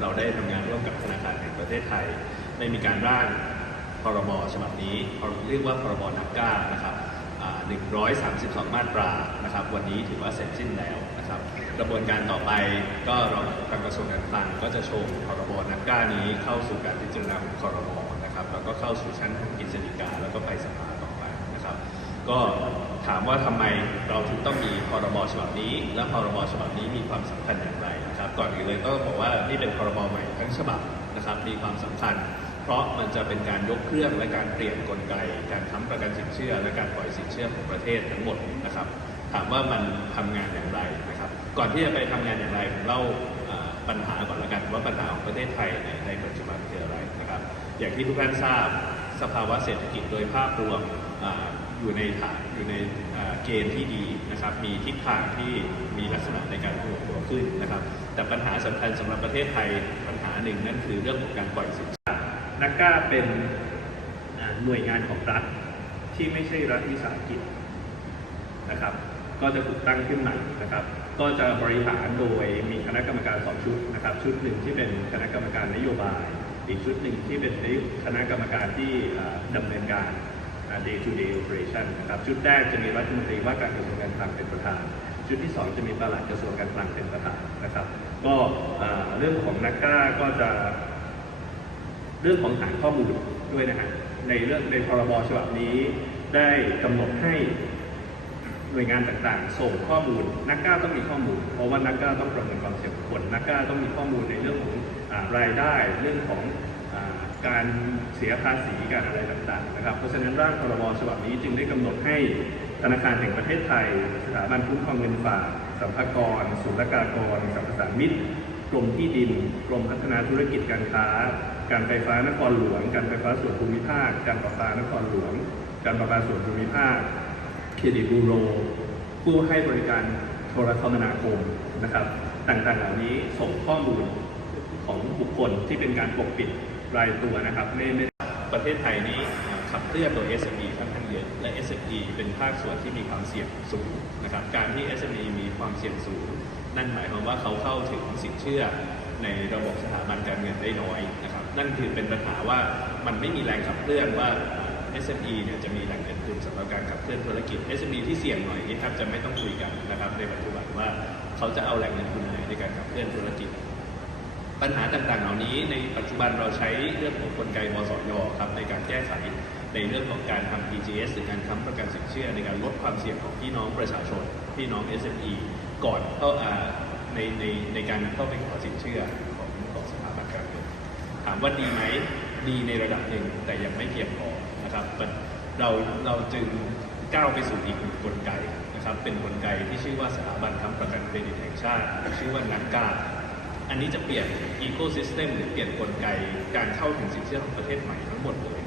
เราได้ทำงานร่วมกับธนาคารแห่งประเทศไทย ได้มีการร่างพรบฉบับนี้เรียกว่าพรบนักก้านะครับ132 มาตรานะครับ วันนี้ถือว่าเสร็จสิ้นแล้วนะครับ กระบวนการต่อไปก็เราทางกระทรวงการคลังก็จะชงพรบนักก้านี้เข้าสู่การพิจารณาของครมนะครับแล้วก็เข้าสู่ชั้นของกฤษฎีการ แล้วก็ไปสภาต่อไปนะครับ ก็ถามว่าทำไมเราถึงต้องมีพรบฉบับนี้ และพรบฉบับนี้มีความสำคัญอย่างไร นะครับก่อนอื่นเลยต้องบอกว่านี่เป็นพรบใหม่ทั้งฉบับนะครับมีความสำคัญ เพราะมันจะเป็นการยกเครื่องและการเปลี่ยนกลไก การค้ำประกันสินเชื่อ และการปล่อยสินเชื่อของประเทศทั้งหมดนะครับ ถามว่ามันทำงานอย่างไรนะครับ ก่อนที่จะไปทำงานอย่างไรผมเล่าอ่าปัญหาก่อนละกันว่าปัญหาของประเทศไทยในในปัจจุบันคืออะไรนะครับ อย่างที่ทุกท่านทราบสภาวะเศรษฐกิจโดยภาพรวม อยู่ในฐานอยู่ในเกณฑ์ที่ดีนะครับ มีทิศทางที่มีลักษณะในการปรับตัวขึ้นนะครับ แต่ปัญหาสำคัญสำหรับประเทศไทยปัญหาหนึ่งนั่นคือเรื่องของการปล่อยสินเชื่อนักก้าเป็นหน่วยงานของรัฐที่ไม่ใช่รัฐวิสาหกิจนะครับ ก็จะถูกตั้งขึ้นใหม่นะครับ ก็จะบริหารโดยมีคณะกรรมการสองชุดนะครับ ชุดหนึ่งที่เป็นคณะกรรมการนโยบาย อีกชุดหนึ่งที่เป็นคณะกรรมการที่อ่าดำเนินการ day to day operation นะครับชุดแรกจะมีรัฐมนตรีว่าการกระทรวงการคลังเป็นประธาน ชุดที่สองจะมีปลัดกระทรวงการคลังเป็นประธานนะครับก็เรื่องของนักก้าก็จะ เรื่องของฐานข้อมูลด้วยนะฮะในเรื่องในพรบฉบับนี้ได้กำหนดให้หน่วยงานต่างๆ ส่งข้อมูล นักก้าต้องมีข้อมูล เพราะว่านักก้าต้องประเมินความเสี่ยงบุคคลนักก้าต้องมีข้อมูลในเรื่องของอรายได้ เรื่องของ การเสียภาษีการอะไรต่างๆนะครับ เพราะฉะนั้นร่างพรบฉบับนี้จึงได้กำหนดให้ธนาคารแห่งประเทศไทย สถาบันคุ้มครองเงินฝากสัมภากรศุลกากรสรรพสานมิตรกรมที่ดินกรมพัฒนาธุรกิจการค้า การไฟฟ้านครหลวง การไฟฟ้าส่วนภูมิภาค การประปานครหลวง การประปาส่วนภูมิภาคเครดิตบูโรผู้ให้บริการโทรคมนาคมนะครับ ต่างๆเหล่านี้ส่งข้อมูลของบุคคลที่เป็นการปกปิด รายตัวนะครับไม่ไม่ประเทศไทยนี้ขับเคลื่อนโดย SME ค่อนข้างเยอะและ SME เป็นภาคส่วนที่มีความเสี่ยงสูงนะครับการที่ SME มีความเสี่ยงสูง นั่นหมายความว่าเขาเข้าถึงสินเชื่อในระบบสถาบันการเงินได้น้อยนะครับนั่นคือเป็นปัญหาว่ามันไม่มีแรงขับเคลื่อนว่า SME เนี่ยจะมีแหล่งเงินทุนสำหรับการขับเคลื่อนธุรกิจ SME ที่เสี่ยงหน่อยนี่แทบจะไม่ต้องคุยกันนะครับในปัจจุบันว่าเขาจะเอาแหล่งเงินทุนไหนในการขับเคลื่อนธุรกิจ ปัญหาต่างๆ เหล่านี้ในปัจจุบันเราใช้เรื่องของกลไกมสยครับในการแก้ไขในเรื่องของการทำ PGS หรือการค้ำประกันสินเชื่อ ในการลดความเสี่ยงของพี่น้องประชาชน พี่น้อง SME ก่อนเข้าในในในการเข้าไปขอสินเชื่อของของสถาบันการเงินถามว่าดีไหมดีในระดับหนึ่งแต่ยังไม่เพียงพอนะครับเราเราจึงก้าวไปสู่อีกหนึ่งกลไกนะครับเป็นกลไกที่ชื่อว่าสถาบันค้ำประกันเครดิตแห่งชาติ ชื่อว่านักกา อันนี้จะเปลี่ยนอีโคซิสเต็มหรือเปลี่ยนกลไกการเข้าถึงสินเชื่อของประเทศใหม่ทั้งหมดเลย